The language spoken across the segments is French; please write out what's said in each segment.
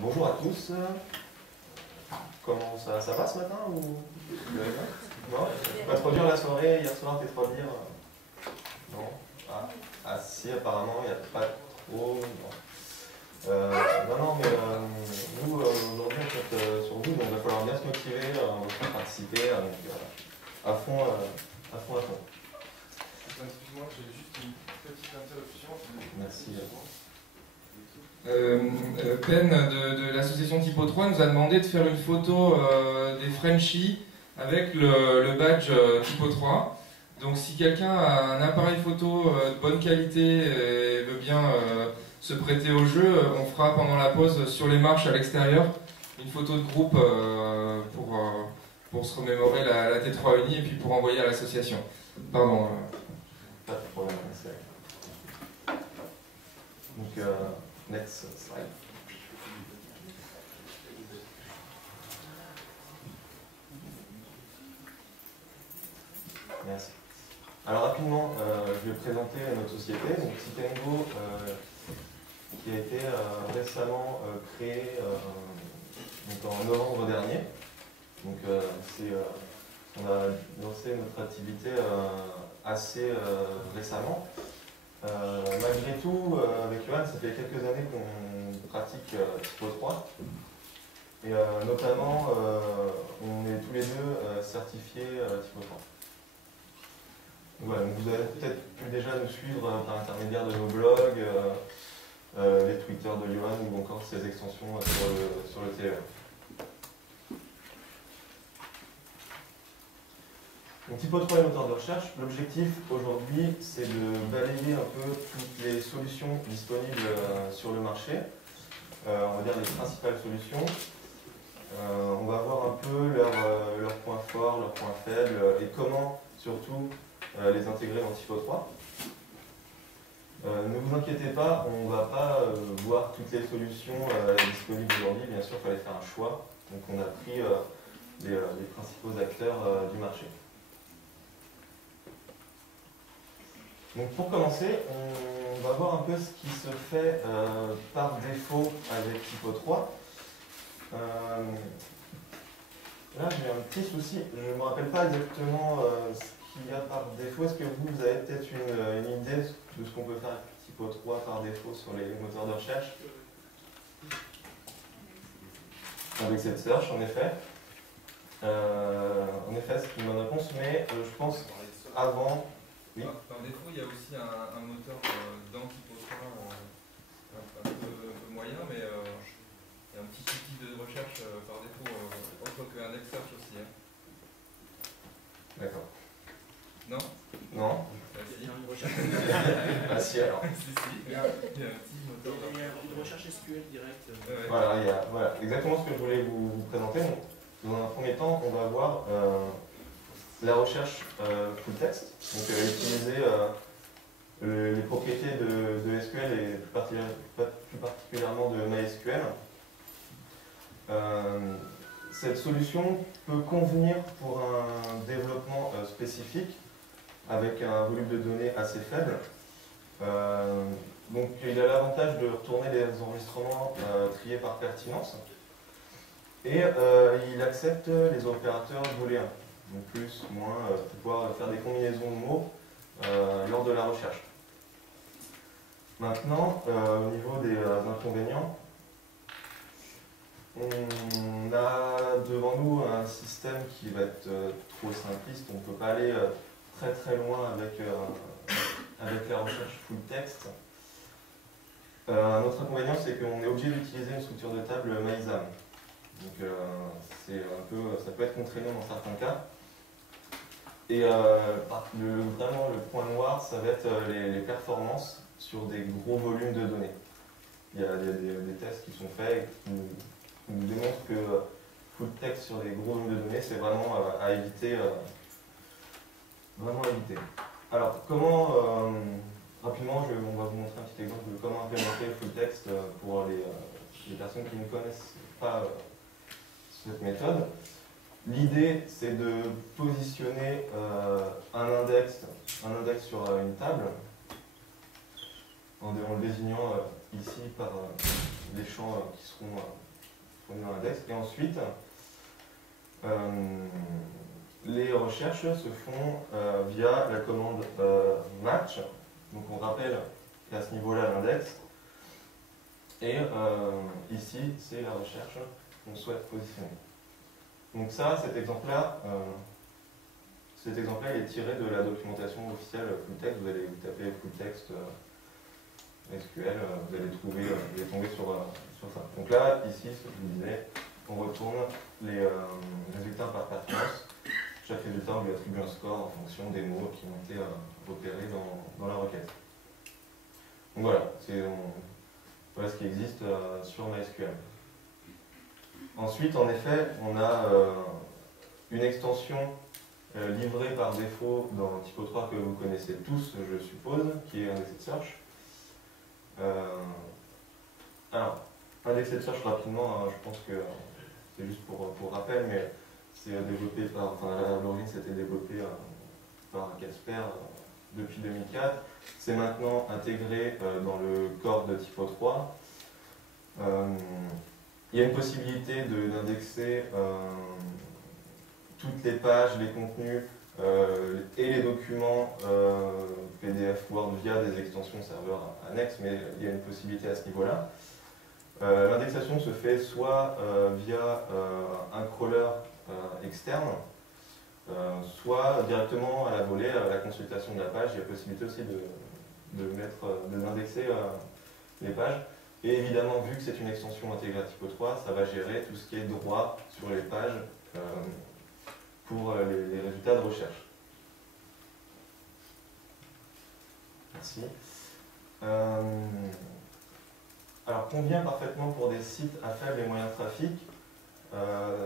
Bonjour à tous. Comment ça va ce matin ou... Non? Pas trop dur la soirée, hier soir t'es trop dur? Non? Ah si, apparemment il n'y a pas trop... Non, mais nous aujourd'hui on compte sur vous, donc il va falloir bien se motiver, on va faire participer, donc à fond, à fond. Excuse-moi, j'ai juste une petite interruption. Merci. Ben de l'association Typo 3 nous a demandé de faire une photo des Frenchies avec le badge Typo 3. Donc si quelqu'un a un appareil photo de bonne qualité et veut bien se prêter au jeu, on fera pendant la pause sur les marches à l'extérieur une photo de groupe pour se remémorer la T3 Uni et puis pour envoyer à l'association. Pardon. Pas de problème, c'est... Donc, next slide. Merci. Alors rapidement, je vais présenter notre société, donc Citengo, qui a été récemment créée donc en novembre dernier. Donc on a lancé notre activité assez récemment. Malgré tout, avec Johan, ça fait quelques années qu'on pratique Typo 3. Et notamment, on est tous les deux certifiés Typo 3. Voilà, vous avez peut-être pu déjà nous suivre par l'intermédiaire de nos blogs, les Twitter de Johan ou encore ses extensions sur le TER. Donc Typo 3 est moteur de recherche. L'objectif aujourd'hui, c'est de balayer un peu toutes les solutions disponibles sur le marché. On va dire les principales solutions. On va voir un peu leurs points forts, leurs points faibles et comment surtout les intégrer dans Typo 3. Ne vous inquiétez pas, on ne va pas voir toutes les solutions disponibles aujourd'hui. Bien sûr, il fallait faire un choix. Donc on a pris les principaux acteurs du marché. Donc pour commencer, on va voir un peu ce qui se fait par défaut avec Typo 3. Là, j'ai un petit souci, je ne me rappelle pas exactement ce qu'il y a par défaut. Est-ce que vous avez peut-être une idée de ce qu'on peut faire avec Typo 3 par défaut sur les moteurs de recherche? Avec cette search, en effet. C'est une bonne réponse, mais je pense avant... Oui. Par défaut, il y a aussi un moteur dans Typo 3 un peu moyen, mais il y a un petit outil de recherche par défaut, autre que Index Search aussi. Hein. D'accord. Non? Non. Il y a une recherche. Ah si alors. si, il y a un petit moteur. Il y a une recherche SQL directe. Voilà, exactement ce que je voulais vous présenter. Donc, dans un premier temps, on va voir la recherche full text, donc utiliser les propriétés de SQL et plus particulièrement de MySQL. Cette solution peut convenir pour un développement spécifique avec un volume de données assez faible. Donc il a l'avantage de retourner les enregistrements triés par pertinence et il accepte les opérateurs booléens. Donc plus, moins, pouvoir faire des combinaisons de mots lors de la recherche. Maintenant, au niveau des inconvénients, on a devant nous un système qui va être trop simpliste, on ne peut pas aller très très loin avec la recherche full text. Un autre inconvénient, c'est qu'on est obligé d'utiliser une structure de table MyExam. Donc ça peut être contraignant dans certains cas. Et vraiment le point noir, ça va être les performances sur des gros volumes de données. Il y a des tests qui sont faits et qui nous démontrent que full text sur des gros volumes de données, c'est vraiment à éviter. Vraiment à éviter. Alors, comment, rapidement, on va vous montrer un petit exemple de comment implémenter le full text pour les personnes qui ne connaissent pas cette méthode. L'idée, c'est de positionner un index sur une table en le désignant ici par des champs qui seront fournis dans l'index. Et ensuite, les recherches se font via la commande match. Donc on rappelle qu'à ce niveau-là l'index. Et ici, c'est la recherche qu'on souhaite positionner. Donc ça, cet exemple-là est tiré de la documentation officielle full-text. Vous allez taper full-text SQL, vous allez tomber sur ça. Donc là, ici, ce que je vous disais, on retourne les résultats par pertinence. Chaque résultat, on lui attribue un score en fonction des mots qui ont été repérés dans la requête. Donc voilà, voilà ce qui existe sur MySQL. Ensuite, en effet, on a une extension livrée par défaut dans Typo3 que vous connaissez tous, je suppose, qui est Indexed Search. Alors, Indexed Search, rapidement, je pense que c'est juste pour rappel, mais c'est développé par, à l'origine, c'était développé par Casper depuis 2004. C'est maintenant intégré dans le corps de Typo3. Il y a une possibilité d'indexer toutes les pages, les contenus et les documents PDF, Word via des extensions serveurs annexes, mais il y a une possibilité à ce niveau-là. L'indexation se fait soit via un crawler externe, soit directement à la volée, à la consultation de la page. Il y a possibilité aussi d'indexer les pages. Et évidemment, vu que c'est une extension intégrée à Typo3, ça va gérer tout ce qui est droit sur les pages pour les résultats de recherche. Merci. Alors, convient parfaitement pour des sites à faible et moyen trafic.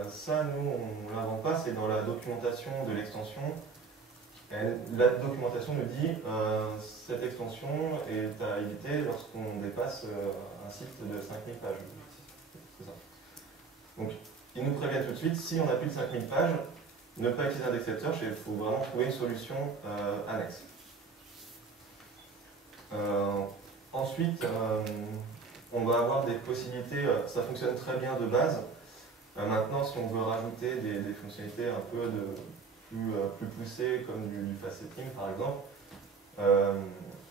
Ça, nous, on ne l'invente pas, c'est dans la documentation de l'extension. La documentation nous dit cette extension est à éviter lorsqu'on dépasse un site de 5000 pages. C'est ça. Donc, ils nous préviennent tout de suite, si on a plus de 5000 pages, ne pas utiliser Indexed Search et il faut vraiment trouver une solution annexe. Ensuite, on va avoir des possibilités, ça fonctionne très bien de base. Maintenant, si on veut rajouter des fonctionnalités un peu plus poussées, comme du faceting par exemple,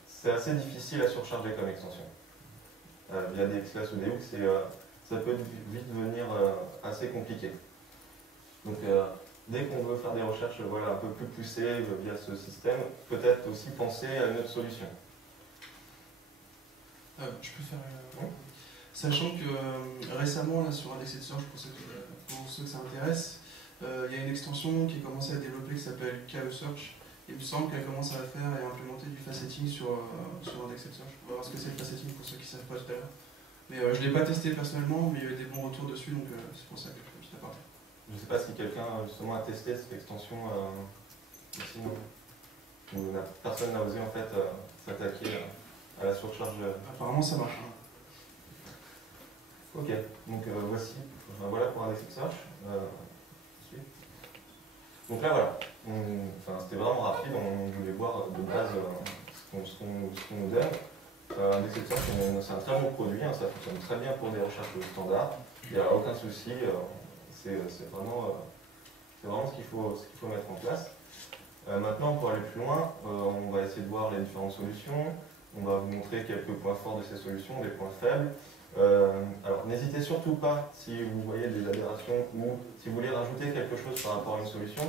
c'est assez difficile à surcharger comme extension. Via des XLAS ou des hooks, ça peut vite devenir assez compliqué. Donc, dès qu'on veut faire des recherches un peu plus poussées via ce système, peut-être aussi penser à une autre solution. Je peux faire... Sachant que récemment, là, sur Indexed Search, pour ceux que ça intéresse, il y a une extension qui a commencé à développer qui s'appelle KE Search. Il me semble qu'elle commence à faire et à implémenter du faceting sur Indexed Search. On va voir ce que c'est le faceting pour ceux qui ne savent pas tout à l'heure. Mais je ne l'ai pas testé personnellement, mais il y a eu des bons retours dessus, donc c'est pour ça que je fais un petit aparté. Je ne sais pas si quelqu'un justement a testé cette extension ici, non ? Ou personne n'a osé en fait s'attaquer à la surcharge. Apparemment ça marche. Hein. Ok, donc voilà pour Indexed Search. Donc là voilà, c'était vraiment rapide, on voulait voir de base ce qu'on nous donne. Indexed Search, c'est un très bon produit, hein, ça fonctionne très bien pour des recherches standards, il n'y a aucun souci, c'est vraiment ce qu'il faut mettre en place. Maintenant, pour aller plus loin, on va essayer de voir les différentes solutions, on va vous montrer quelques points forts de ces solutions, des points faibles. Alors n'hésitez surtout pas, si vous voyez des aberrations ou si vous voulez rajouter quelque chose par rapport à une solution,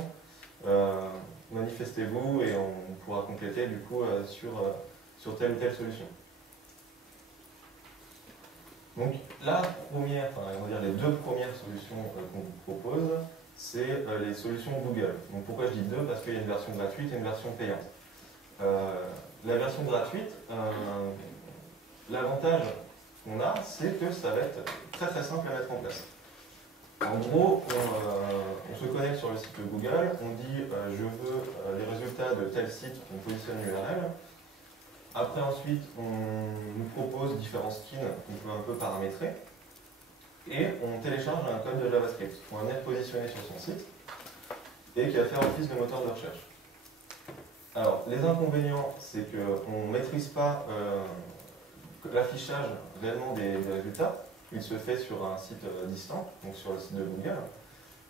manifestez-vous et on pourra compléter du coup sur telle ou telle solution. Donc la première, on va dire les deux premières solutions qu'on vous propose, c'est les solutions Google. Donc pourquoi je dis deux? Parce qu'il y a une version gratuite et une version payante. La version gratuite, l'avantage qu'on a, c'est que ça va être très très simple à mettre en place. En gros, on se connecte sur le site Google, on dit je veux les résultats de tel site, on positionne l'URL. Après ensuite, on nous propose différents skins qu'on peut un peu paramétrer. Et on télécharge un code de JavaScript qu'on va venir positionner sur son site et qui va faire office de moteur de recherche. Alors, les inconvénients, c'est qu'on ne maîtrise pas l'affichage réellement des résultats. il se fait sur un site distant, donc sur le site de Google.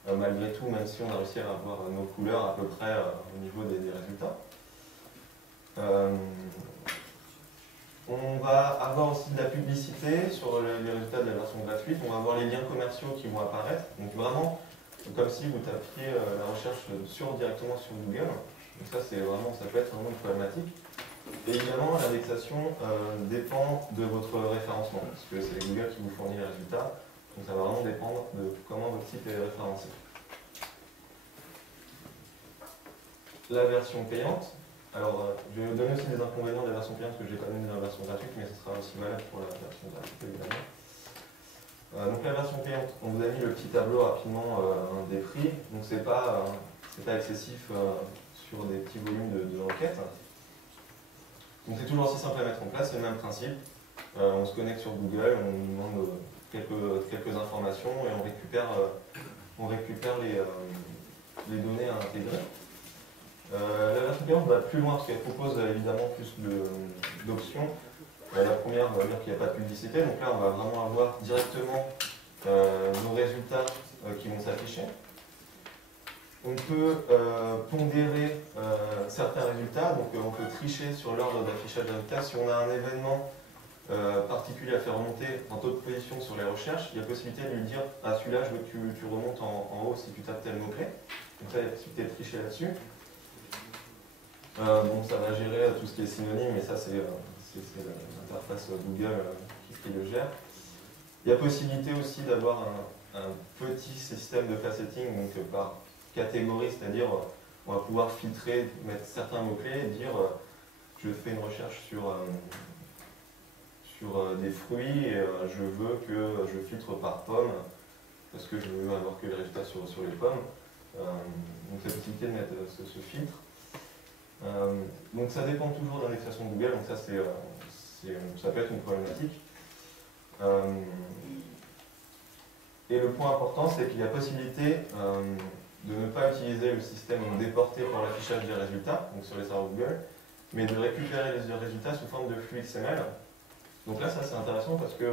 Malgré tout, même si on a réussi à avoir nos couleurs à peu près au niveau des résultats. On va avoir aussi de la publicité sur les résultats de la version gratuite. On va avoir les liens commerciaux qui vont apparaître. Donc vraiment, comme si vous tapiez la recherche directement sur Google. Donc ça, ça peut être vraiment une problématique. Et évidemment, l'indexation dépend de votre référencement, parce que c'est Google qui vous fournit les résultats. Donc ça va vraiment dépendre de comment votre site est référencé. La version payante. Alors, je vais vous donner aussi des inconvénients de la version payante que j'ai pas donné dans la version gratuite, mais ce sera aussi valable pour la version gratuite, évidemment. Donc la version payante, on vous a mis le petit tableau rapidement des prix. Donc c'est pas excessif sur des petits volumes de requêtes. Donc c'est toujours aussi simple à mettre en place, c'est le même principe. On se connecte sur Google, on nous demande quelques informations et on récupère les données à intégrer. La version payante va plus loin parce qu'elle propose évidemment plus d'options. La première, on va dire qu'il n'y a pas de publicité, donc là on va vraiment avoir directement nos résultats qui vont s'afficher. On peut pondérer certains résultats, donc on peut tricher sur l'ordre d'affichage des résultats. Si on a un événement particulier à faire remonter en taux de position sur les recherches, il y a possibilité de lui dire « Ah, celui-là, je veux que tu remontes en haut si tu tapes tel mot-clé ». Donc ça, il y a possibilité de tricher là-dessus. Bon, ça va gérer tout ce qui est synonyme, mais ça, c'est l'interface Google qui le gère. Il y a possibilité aussi d'avoir un petit système de faceting, donc par catégorie, c'est-à-dire on va pouvoir filtrer, mettre certains mots-clés et dire je fais une recherche sur des fruits et je veux que je filtre par pomme parce que je veux avoir que les résultats sur les pommes. Donc la possibilité de mettre ce filtre. Donc ça dépend toujours de l'indexation Google, donc ça ça peut être une problématique. Et le point important, c'est qu'il y a possibilité de ne pas utiliser le système déporté pour l'affichage des résultats, donc sur les serveurs Google, mais de récupérer les résultats sous forme de flux XML. Donc là, ça c'est intéressant parce que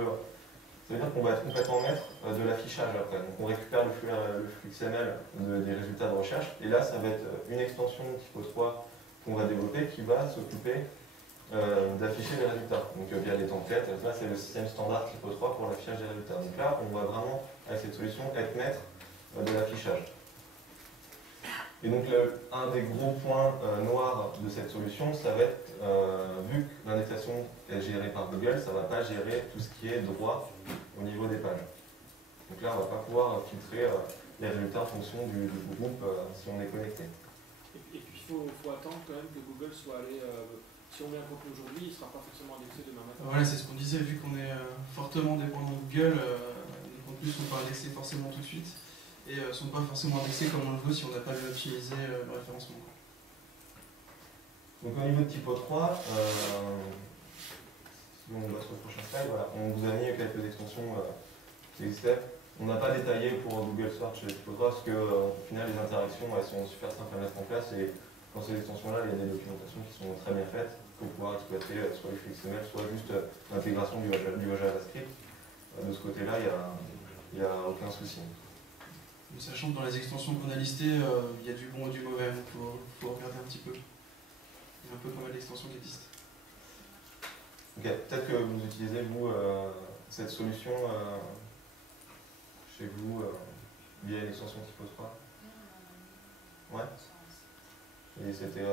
ça veut dire qu'on va être complètement maître de l'affichage après. Donc on récupère le flux XML des résultats de recherche, et là ça va être une extension Typo 3 qu'on va développer qui va s'occuper d'afficher les résultats. Donc via les templates, là c'est le système standard Typo 3 pour l'affichage des résultats. Donc là, on va vraiment, avec cette solution, être maître de l'affichage. Et donc un des gros points noirs de cette solution, ça va être, vu que l'indexation est gérée par Google, ça ne va pas gérer tout ce qui est droit au niveau des pages. Donc là, on ne va pas pouvoir filtrer les résultats en fonction du groupe si on est connecté. Et puis il faut attendre quand même que Google soit allé, si on met un contenu aujourd'hui, il ne sera pas forcément indexé demain matin. Voilà, c'est ce qu'on disait, vu qu'on est fortement dépendant de Google, les contenus ne sont pas indexés forcément tout de suite et ne sont pas forcément indexés comme on le veut si on n'a pas bien optimisé le référencement. Donc au niveau de Typo 3, si on va sur le prochain slide, voilà, on vous a mis quelques extensions qui existaient. On n'a pas détaillé pour Google Search et Typo 3 parce que au final les interactions elles sont super simples à mettre en place et dans ces extensions-là, il y a des documentations qui sont très bien faites pour pouvoir exploiter soit les flux XML, soit juste l'intégration du JavaScript. De ce côté-là, il n'y a aucun souci. Sachant que dans les extensions qu'on a listées, il y a du bon et du mauvais, donc il faut regarder un petit peu. Il y a un peu pas mal d'extensions qui existent. Ok, peut-être que vous utilisez, vous, cette solution chez vous via l'extension Typo 3. Ouais. Et c'était.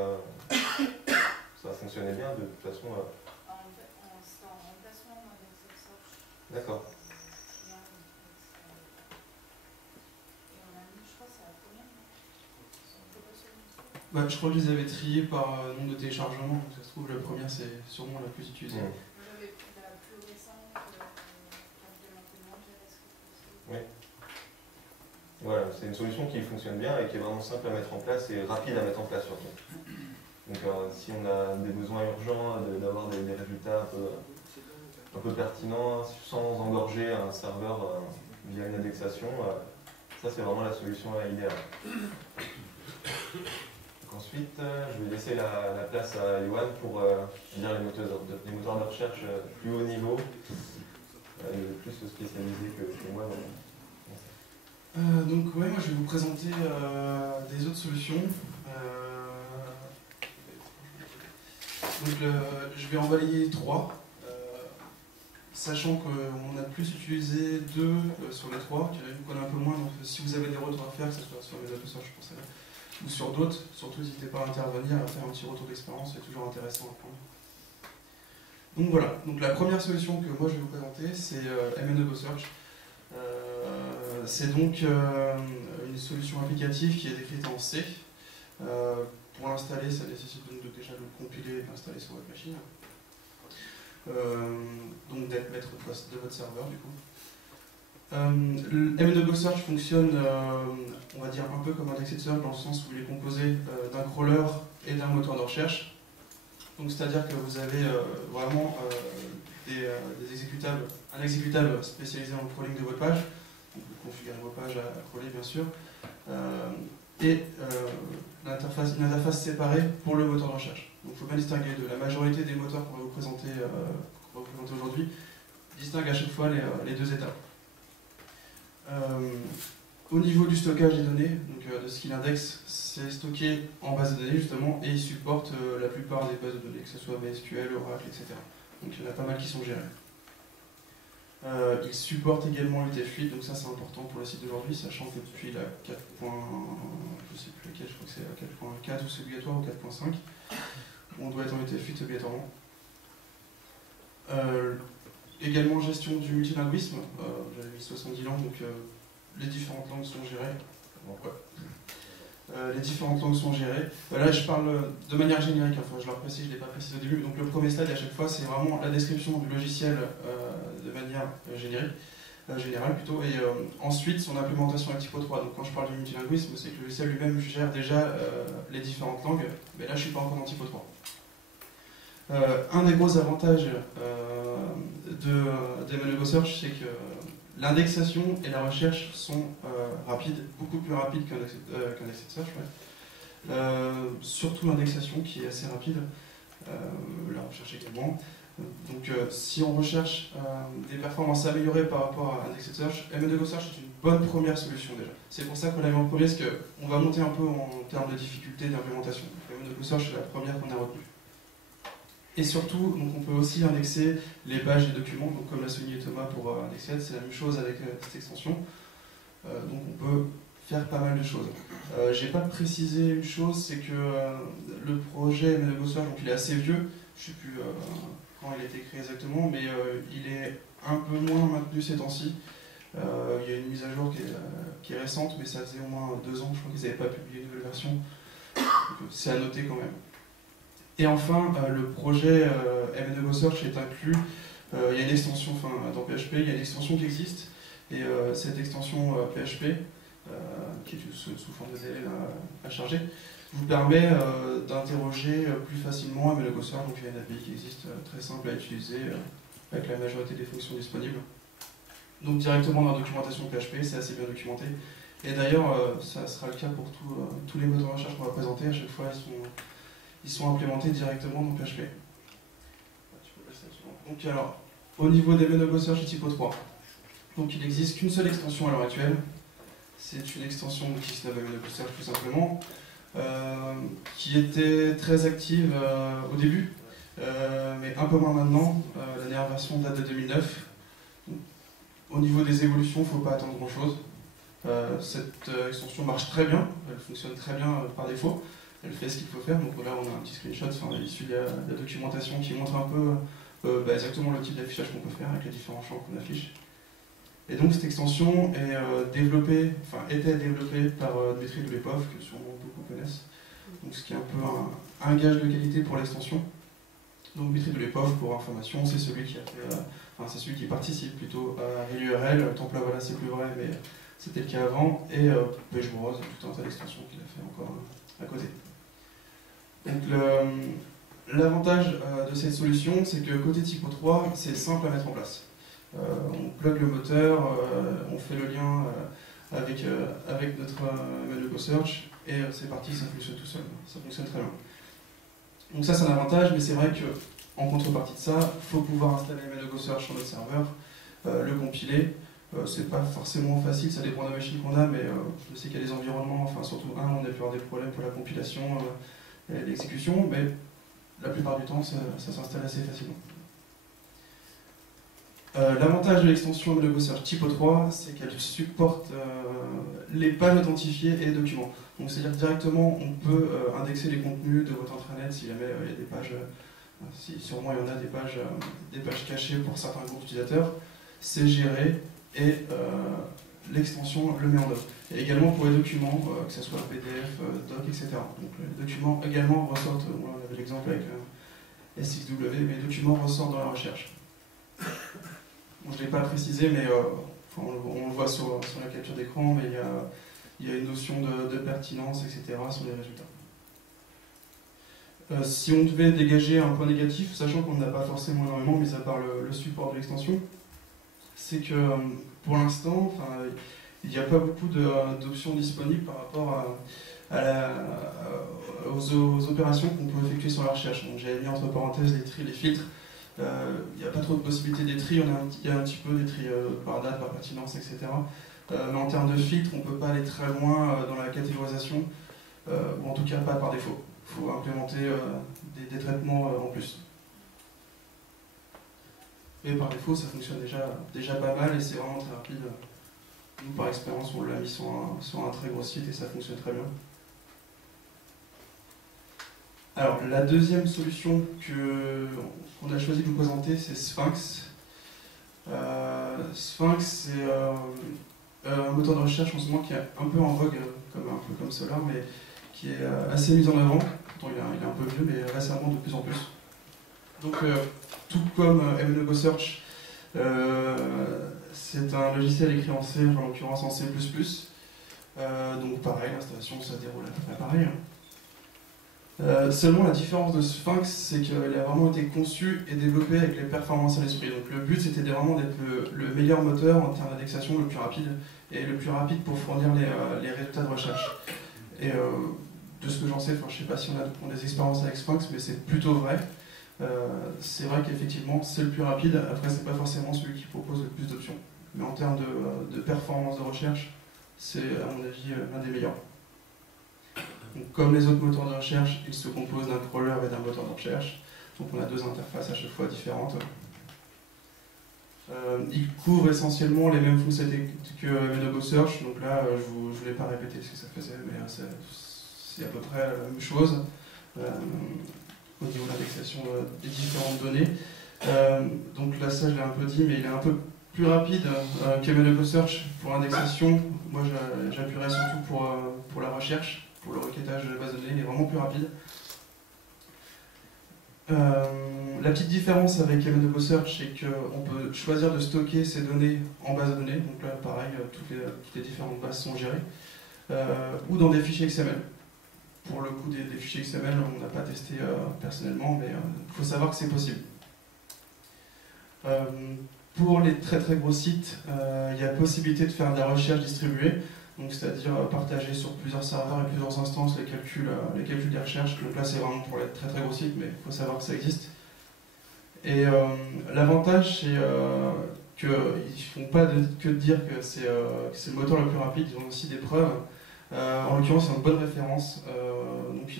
Ça fonctionnait bien de toute façon. C'est en remplacement d'Elasticsearch. D'accord. Bah, je crois que je les avais triés par nombre de téléchargements, donc ça se trouve la première c'est sûrement la plus utilisée. J'avais pris la plus récente, qui maintenant JavaScript. Oui. Voilà, c'est une solution qui fonctionne bien et qui est vraiment simple à mettre en place et rapide à mettre en place surtout. Donc si on a des besoins urgents d'avoir des résultats un peu pertinents sans engorger un serveur via une indexation, ça c'est vraiment la solution idéale. Ensuite, je vais laisser la place à Yoann pour dire les moteurs de recherche plus haut niveau. plus spécialisé que moi dans ça. Donc ouais, moi je vais vous présenter des autres solutions. Donc je vais en balayer 3, sachant qu'on a plus utilisé 2 sur les 3, qu'il y en a une qu'on connaît un peu moins, donc si vous avez des retours à faire, que ce soit sur les AppSearch, je pense, ou sur d'autres, surtout n'hésitez pas à intervenir, à faire un petit retour d'expérience, c'est toujours intéressant à prendre. Donc voilà, donc la première solution que moi je vais vous présenter, c'est MNE Search. C'est donc une solution applicative qui est décrite en C. Pour l'installer, ça nécessite donc déjà de le compiler et de l'installer sur votre machine. Donc d'être maître de votre serveur du coup. MNE Search fonctionne, on va dire, un peu comme Indexed Search dans le sens où il est composé d'un crawler et d'un moteur de recherche. Donc c'est-à-dire que vous avez vraiment des exécutables, un exécutable spécialisé dans le crawling de votre page, donc vous configurez vos pages à crawler bien sûr, et une interface séparée pour le moteur de recherche. Donc il faut bien distinguer de la majorité des moteurs qu'on va vous présenter aujourd'hui, distingue à chaque fois les 2 étapes. Au niveau du stockage des données, donc de ce qu'il indexe, c'est stocké en base de données justement, et il supporte la plupart des bases de données, que ce soit MySQL, Oracle, etc. Donc il y en a pas mal qui sont gérés. Il supporte également l'UTF-8, donc ça c'est important pour le site d'aujourd'hui, sachant que depuis la 4. Je sais plus laquelle, je crois que c'est la 4.4 ou c'est obligatoire, ou 4.5, on doit être en UTF-8 obligatoirement. Également gestion du multilinguisme, j'avais mis 70 langues, donc les différentes langues sont gérées. Les différentes langues sont gérées. Là, je parle de manière générique, enfin, je leur précise, je ne l'ai pas précisé au début. Donc, le premier slide, à chaque fois, c'est vraiment la description du logiciel de manière générale plutôt, et ensuite son implémentation avec Typo 3. Donc, quand je parle du multilinguisme, c'est que le logiciel lui-même gère déjà les différentes langues, mais là, je ne suis pas encore dans Typo 3. Un des gros avantages de MNE Search, c'est que l'indexation et la recherche sont rapides, beaucoup plus rapides qu'un Indexed Search. Ouais. Surtout l'indexation qui est assez rapide, la recherche également. Donc si on recherche des performances améliorées par rapport à Indexed Search, MNE Search est une bonne première solution déjà. C'est pour ça qu'on l'a mis en premier, parce qu'on va monter un peu en termes de difficulté d'implémentation. MNE Search est la première qu'on a retenue. Et surtout, donc on peut aussi indexer les pages et documents, donc comme l'a souligné Thomas pour Indexed, c'est la même chose avec cette extension. Donc on peut faire pas mal de choses. J'ai pas précisé une chose, c'est que le projet MNE Search, donc il est assez vieux, je sais plus quand il a été créé exactement, mais il est un peu moins maintenu ces temps-ci. Il y a une mise à jour qui est récente, mais ça faisait au moins 2 ans, je crois qu'ils n'avaient pas publié une nouvelle version. C'est à noter quand même. Et enfin, le projet MNE Search est inclus. Il y a une extension dans PHP, il y a une extension qui existe, et cette extension PHP, qui est sous forme de DLL à charger, vous permet d'interroger plus facilement MNE Search. Donc il y a une API qui existe, très simple à utiliser, avec la majorité des fonctions disponibles. Donc directement dans la documentation PHP, c'est assez bien documenté. Et d'ailleurs, ça sera le cas pour tous les moteurs de recherche qu'on va présenter. À chaque fois, ils sont implémentés directement dans PHP. Donc alors, au niveau des MNE Search et Typo 3, donc il n'existe qu'une seule extension à l'heure actuelle. C'est une extension qui se nomme MNE Search tout simplement, qui était très active au début, mais un peu moins maintenant. La dernière version date de 2009. Au niveau des évolutions, il ne faut pas attendre grand chose. Cette extension marche très bien, elle fonctionne très bien par défaut. Elle fait ce qu'il faut faire. Donc là, on a un petit screenshot issu de la documentation qui montre un peu exactement le type d'affichage qu'on peut faire avec les différents champs qu'on affiche. Et donc cette extension est était développée par Dmitry Doulepov, que sûrement beaucoup connaissent. Donc ce qui est un peu un gage de qualité pour l'extension. Donc Dmitry Doulepov, pour information, c'est celui qui a fait, c'est celui qui participe plutôt à RealURL. Template, voilà, c'est plus vrai, mais c'était le cas avant. Et PageBrowse, tout un tas d'extensions qu'il a fait encore à côté. Donc l'avantage de cette solution, c'est que côté Typo 3, c'est simple à mettre en place. On plug le moteur, on fait le lien avec notre MNE Search, et c'est parti, ça fonctionne tout seul. Ça fonctionne très bien. Donc ça, c'est un avantage, mais c'est vrai qu'en contrepartie de ça, il faut pouvoir installer MNE Search sur notre serveur. le compiler. C'est pas forcément facile, ça dépend de la machine qu'on a, mais je sais qu'il y a des environnements, enfin surtout on a pu avoir des problèmes pour la compilation et l'exécution, mais la plupart du temps ça s'installe assez facilement. L'avantage de l'extension MLGoSearch Typo 3, c'est qu'elle supporte les pages authentifiées et les documents. Donc c'est-à-dire directement on peut indexer les contenus de votre intranet si jamais il y a des pages, si sûrement il y en a des pages cachées pour certains groupes d'utilisateurs, c'est géré et l'extension le met en œuvre. Et également pour les documents, que ce soit PDF, doc, etc. Donc les documents également ressortent, on avait l'exemple avec SXW, mais les documents ressortent dans la recherche. Bon, je ne l'ai pas précisé, mais on le voit sur la capture d'écran, mais il y a une notion de pertinence, etc. sur les résultats. Si on devait dégager un point négatif, sachant qu'on n'a pas forcément énormément, mis à part le support de l'extension, c'est que pour l'instant, il n'y a pas beaucoup d'options disponibles par rapport aux opérations qu'on peut effectuer sur la recherche. Donc j'avais mis entre parenthèses les tris, les filtres. Il n'y a pas trop de possibilités des tris, il y a un petit peu des tris par date, par pertinence, etc. Mais en termes de filtres, on ne peut pas aller très loin dans la catégorisation, ou en tout cas pas par défaut. Il faut implémenter des traitements en plus. Et par défaut, ça fonctionne déjà pas mal et c'est vraiment très rapide. Nous, par expérience, on l'a mis sur un très gros site et ça fonctionne très bien. Alors, la deuxième solution qu'on a choisi de vous présenter, c'est Sphinx. Sphinx, c'est un moteur de recherche en ce moment qui est un peu en vogue, un peu comme Solr, mais qui est assez mis en avant. Pourtant, il est un peu vieux, mais récemment de plus en plus. Donc, tout comme MLGoSearch, c'est un logiciel écrit en C, en l'occurrence en C++. Donc pareil, l'installation ça déroule à peu près pareil. Seulement la différence de Sphinx, c'est qu'il a vraiment été conçu et développé avec les performances à l'esprit. Donc le but c'était vraiment d'être le meilleur moteur en termes d'indexation, le plus rapide, et le plus rapide pour fournir les résultats de recherche. Et de ce que j'en sais, je ne sais pas si on a des expériences avec Sphinx, mais c'est plutôt vrai. C'est vrai qu'effectivement c'est le plus rapide, après c'est pas forcément celui qui propose le plus d'options. Mais en termes de performance de recherche, c'est à mon avis l'un des meilleurs. Donc, comme les autres moteurs de recherche, ils se composent d'un crawler et d'un moteur de recherche. Donc on a deux interfaces à chaque fois différentes. Ils couvrent essentiellement les mêmes fonctionnalités que MLGoSearch. Donc là, je ne vais pas répéter ce que ça faisait, mais c'est à peu près la même chose. Au niveau de l'indexation des différentes données. Donc là, ça je l'ai un peu dit, mais il est un peu plus rapide que MLGoSearch pour l'indexation. Moi j'appuierais surtout pour la recherche, pour le requêtage de la base de données, il est vraiment plus rapide. La petite différence avec MLGoSearch, c'est qu'on peut choisir de stocker ces données en base de données. Donc là, pareil, toutes les différentes bases sont gérées. Ou dans des fichiers XML. Pour le coup des fichiers XML, on n'a pas testé personnellement, mais il faut savoir que c'est possible. Pour les très très gros sites, il y a possibilité de faire de la recherche distribuée, c'est-à-dire partager sur plusieurs serveurs et plusieurs instances les calculs des recherches. Donc là c'est vraiment pour les très très gros sites, mais il faut savoir que ça existe. Et l'avantage c'est qu'ils ne font pas que de dire que c'est le moteur le plus rapide, ils ont aussi des preuves. En l'occurrence, c'est une bonne référence. Donc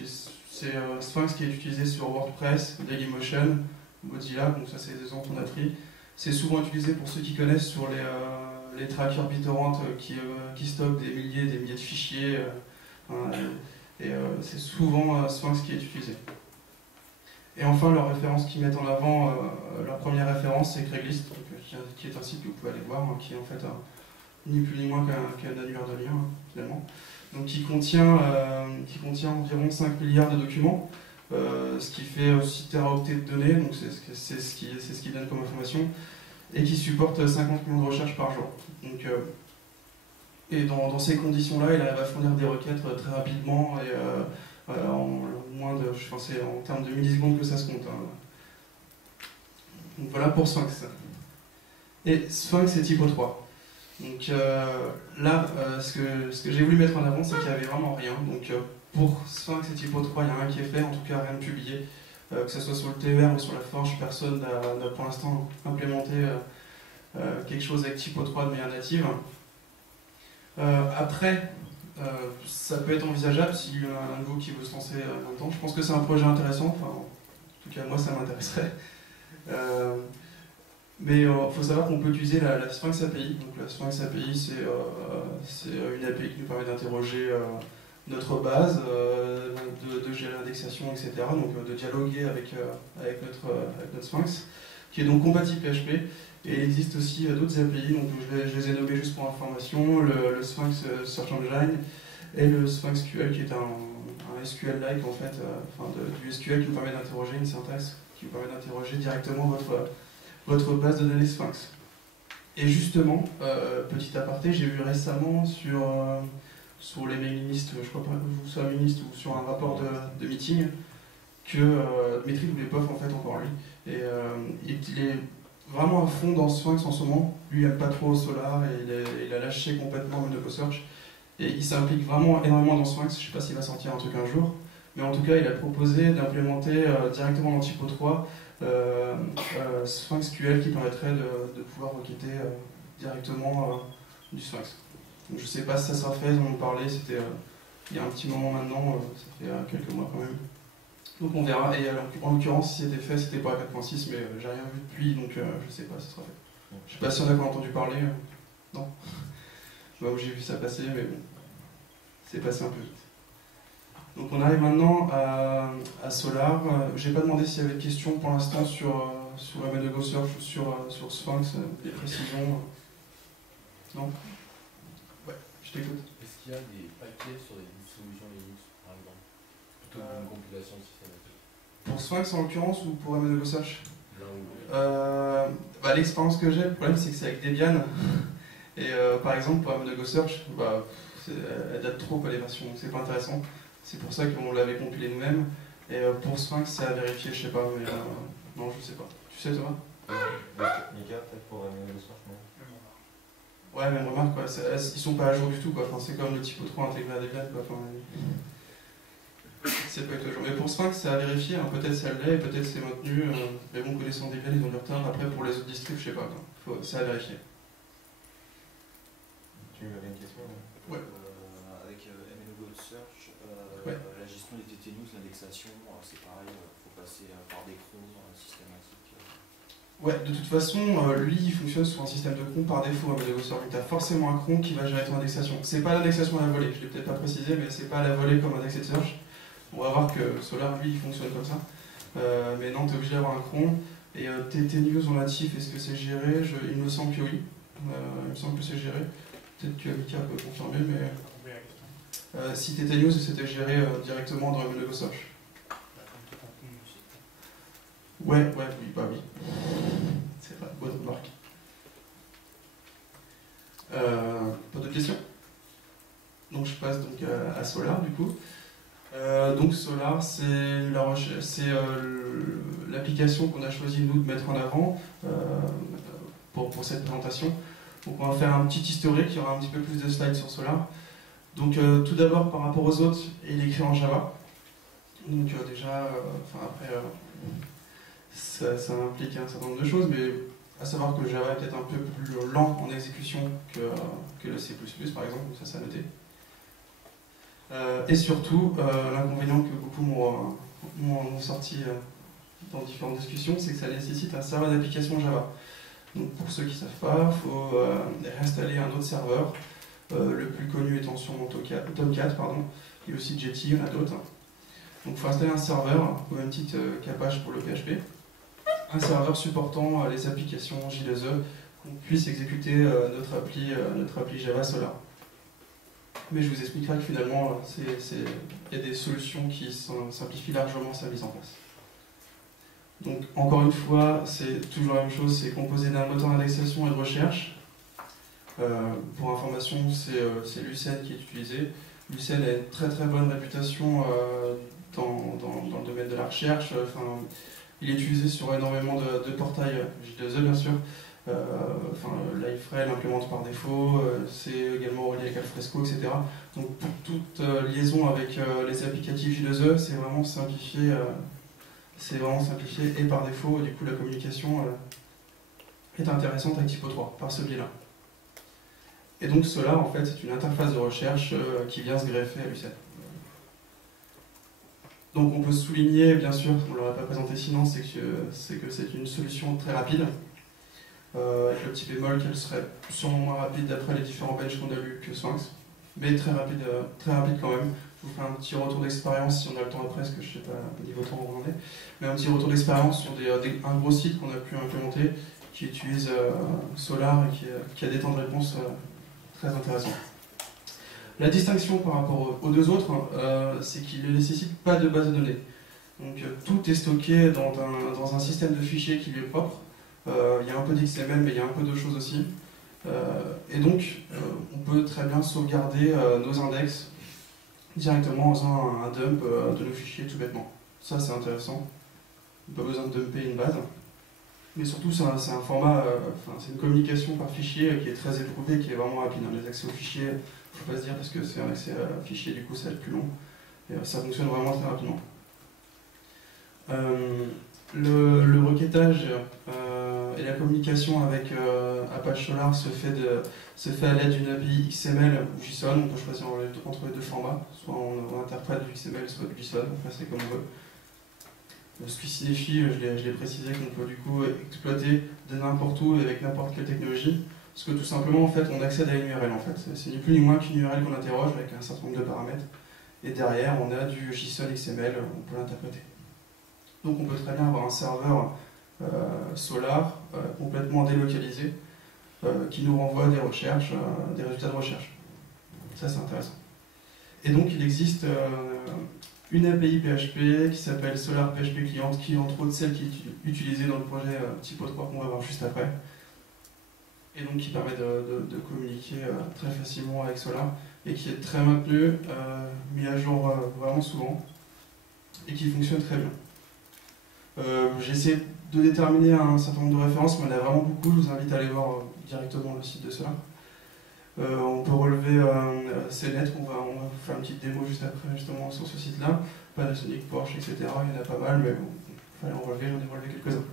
c'est Sphinx qui est utilisé sur WordPress, Dailymotion, Mozilla, donc ça c'est des exemples qu'on a pris. C'est souvent utilisé pour ceux qui connaissent sur les trackers BitTorrent qui stockent des milliers de fichiers. Et c'est souvent Sphinx qui est utilisé. Et enfin, leur référence qu'ils mettent en avant, leur première référence, c'est Craigslist, qui est un site que vous pouvez aller voir, qui est en fait ni plus ni moins qu'un annuaire de liens, finalement. Donc qui contient environ 5 milliards de documents, ce qui fait 6 teraoctets de données, donc c'est ce qui donne comme information, et qui supporte 50 millions de recherches par jour. Donc, et dans ces conditions-là, il arrive à fournir des requêtes très rapidement, et en moins de, je pense c'est en termes de millisecondes que ça se compte. Donc voilà pour Sphinx. Et Sphinx c'est Typo 3. Donc là, ce que j'ai voulu mettre en avant, c'est qu'il n'y avait vraiment rien. Donc pour Sphinx et Typo 3, il n'y a rien qui est fait, en tout cas rien de publié. Que ce soit sur le TER ou sur la Forge, personne n'a pour l'instant implémenté quelque chose avec Typo 3 de manière native. Après, ça peut être envisageable s'il y a un de vous qui veut se lancer en même temps. Je pense que c'est un projet intéressant, enfin, en tout cas moi ça m'intéresserait. Mais il faut savoir qu'on peut utiliser la Sphinx API. Donc la Sphinx API, c'est une API qui nous permet d'interroger notre base, de gérer l'indexation, etc. Donc de dialoguer avec notre Sphinx, qui est donc compatible PHP. Et il existe aussi d'autres API, donc je les ai nommés juste pour information, le Sphinx Search Engine et le Sphinx QL qui est un SQL-like en fait, du SQL qui nous permet d'interroger une syntaxe, qui vous permet d'interroger directement votre base de données Sphinx. Et justement, petit aparté, j'ai vu récemment sur les mailing lists, je crois pas que vous soyez mailing list ou sur un rapport de meeting, que Dmitry Doulepov en fait encore lui, et il est vraiment à fond dans Sphinx en ce moment. Lui, il n'aime pas trop Solar et il a lâché complètement Search. Et il s'implique vraiment énormément dans Sphinx. Je ne sais pas s'il va sortir un truc un jour, mais en tout cas, il a proposé d'implémenter directement dans Typo 3 Sphinx QL qui permettrait de pouvoir requêter directement du Sphinx. Donc, je ne sais pas si ça sera fait, on en parlait, c'était il y a un petit moment maintenant, ça fait quelques mois quand même. Donc on verra, et en l'occurrence si c'était fait, c'était pas à 4.6, mais j'ai rien vu depuis, donc je sais pas si ça sera fait. Je sais pas si on a pas entendu parler, non. Bah, j'ai vu ça passer, mais bon, c'est passé un peu vite. Donc on arrive maintenant à Solar. J'ai pas demandé s'il y avait des questions pour l'instant sur MNGO Search ou sur Sphinx, des précisions. Non. Ouais, je t'écoute. Est-ce qu'il y a des paquets sur des distributions Linux, par exemple, plutôt qu'une compilation systématique? Pour Sphinx en l'occurrence ou pour MNGO Search? L'un ou l'autre. L'expérience que j'ai, le problème c'est que c'est avec Debian. Et par exemple pour MNGO Search, elle date trop les versions, donc c'est pas intéressant. C'est pour ça qu'on l'avait compilé nous-mêmes. Et pour Sphinx, c'est à vérifier, je sais pas, mais non, je sais pas. Tu sais, Thomas? Mika, peut-être pour MNGO Search, non? Ouais, même remarque, quoi, ils sont pas à jour du tout, quoi. Enfin, c'est comme le Typo 3 intégré à Debian, quoi. Enfin, c'est pas à jour. Mais pour Sphinx, c'est à vérifier, hein. Peut-être ça l'est, peut-être c'est maintenu. Mais bon, connaissant Debian, ils ont du retard. Après, pour les autres distribs, je sais pas, quoi. C'est à vérifier. Tu avais une question? Ouais. Avec MNGO Search, ouais. La gestion des TT News, l'indexation, c'est pareil, il faut passer par des crons systématiques. Ouais, de toute façon, lui, il fonctionne sur un système de cron par défaut, MNGO Search. Donc, tu as forcément un cron qui va gérer ton indexation. C'est pas l'indexation à la volée, je l'ai peut-être pas précisé, mais c'est pas à la volée comme Indexed Search. On va voir que Solar, lui, il fonctionne comme ça. Mais non, tu es obligé d'avoir un cron. Et TT News en natif, est-ce que c'est géré? Il me semble que oui. Il me semble que c'est géré. Peut-être que Mika peut confirmer, mais si TT News c'était géré directement dans MNGO Search. Ouais, oui, bah oui. C'est vrai, bonne remarque. Pas d'autres questions? Donc je passe donc à Solar du coup. Donc Solar, c'est l'application qu'on a choisi nous de mettre en avant pour cette présentation. Donc on va faire un petit historique, il y aura un petit peu plus de slides sur Solar. Donc tout d'abord par rapport aux autres, il est écrit en Java. Donc déjà, après, ça implique un certain nombre de choses, mais à savoir que le Java est peut-être un peu plus lent en exécution que le C++ par exemple, donc ça c'est à noter. Et surtout, l'inconvénient que beaucoup m'ont sorti dans différentes discussions, c'est que ça nécessite un serveur d'application Java. Donc pour ceux qui ne savent pas, il faut réinstaller un autre serveur, le plus connu étant sûrement Tomcat, et aussi Jetty, il y en a d'autres. Donc il faut installer un serveur, au même titre qu'Apache pour le PHP, un serveur supportant les applications J2E, qu'on puisse exécuter notre appli Java Solar. Mais je vous expliquerai que finalement, il y a des solutions qui simplifient largement sa mise en place. Donc, encore une fois, c'est toujours la même chose, c'est composé d'un moteur d'indexation et de recherche. Pour information, c'est Lucene qui est utilisé. Lucene a une très très bonne réputation dans le domaine de la recherche. Il est utilisé sur énormément de portails J2E, bien sûr. LiveRail l'implémente par défaut, c'est également relié avec Alfresco, etc. Donc pour toute liaison avec les applicatifs J2E, c'est vraiment simplifié et par défaut, du coup la communication est intéressante avec Typo 3, par ce biais-là. Et donc Solar, en fait, c'est une interface de recherche qui vient se greffer à Lucene. Donc on peut souligner, bien sûr, on ne l'aurait pas présenté sinon, c'est que c'est une solution très rapide, avec le petit bémol qu'elle serait sûrement moins rapide d'après les différents benches qu'on a lus que Sphinx, mais très rapide quand même. Je vous fais un petit retour d'expérience si on a le temps après, parce que je ne sais pas au niveau temps où on en est, mais un petit retour d'expérience sur un gros site qu'on a pu implémenter qui utilise Solar et qui a des temps de réponse très intéressants. La distinction par rapport aux deux autres, c'est qu'il ne nécessite pas de base de données. Donc tout est stocké dans un système de fichiers qui lui est propre. Il y a un peu d'XML, mais il y a un peu d'autres choses aussi. Et donc, on peut très bien sauvegarder nos index directement en faisant un dump de nos fichiers tout bêtement. Ça, c'est intéressant. Pas besoin de dumper une base. Mais surtout, c'est un format, c'est une communication par fichier qui est très éprouvée, qui est vraiment rapide. Les accès aux fichiers, il ne faut pas se dire parce que c'est un accès à fichier, du coup, ça va être plus long. Et ça fonctionne vraiment très rapidement. Le requêtage et la communication avec Apache Solar se fait à l'aide d'une API XML ou JSON. On peut choisir entre les deux formats, soit on interprète du XML, soit du JSON, on fait comme on veut. Ce qui signifie, je l'ai précisé, qu'on peut du coup exploiter de n'importe où et avec n'importe quelle technologie, parce que tout simplement en fait on accède à une URL en fait. C'est ni plus ni moins qu'une URL qu'on interroge avec un certain nombre de paramètres, et derrière on a du JSON XML, on peut l'interpréter. Donc on peut très bien avoir un serveur Solar complètement délocalisé qui nous renvoie des recherches, des résultats de recherche. Ça c'est intéressant. Et donc il existe une API PHP qui s'appelle Solar PHP Client, qui est entre autres celle qui est utilisée dans le projet Typo 3 qu'on va voir juste après. Et donc qui permet de communiquer très facilement avec Solar et qui est très maintenu, mis à jour vraiment souvent et qui fonctionne très bien. J'ai essayé de déterminer un certain nombre de références, mais il y en a vraiment beaucoup. Je vous invite à aller voir directement le site de Solar. On peut relever CNET, on va faire une petite démo juste après, justement, sur ce site-là. Panasonic, Porsche, etc. Il y en a pas mal, mais bon, il fallait en relever, j'en ai relevé quelques-uns.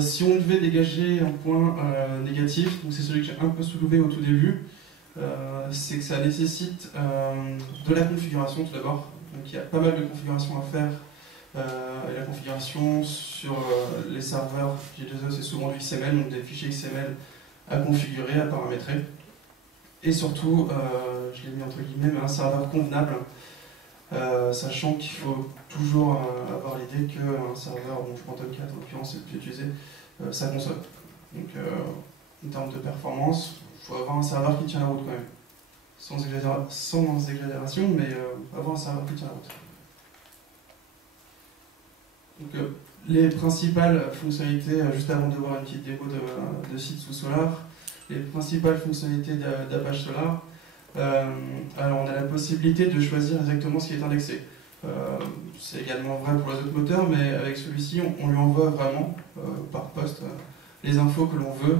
Si on devait dégager un point négatif, donc c'est celui que j'ai un peu soulevé au tout début, c'est que ça nécessite de la configuration tout d'abord. Donc il y a pas mal de configurations à faire. Et la configuration sur les serveurs J2E, c'est souvent du XML, donc des fichiers XML à configurer, à paramétrer. Et surtout, je l'ai mis entre guillemets, mais un serveur convenable, sachant qu'il faut toujours avoir l'idée qu'un serveur, bon, je prends Tomcat en l'occurrence, c'est le plus utilisé, ça consomme. Donc en termes de performance, il faut avoir un serveur qui tient la route quand même. Sans exagération, mais avoir un serveur qui tient la route. Donc, les principales fonctionnalités, juste avant de voir une petite démo de site sous Solar, les principales fonctionnalités d'Apache Solar, alors on a la possibilité de choisir exactement ce qui est indexé. C'est également vrai pour les autres moteurs, mais avec celui-ci, on lui envoie vraiment, par poste, les infos que l'on veut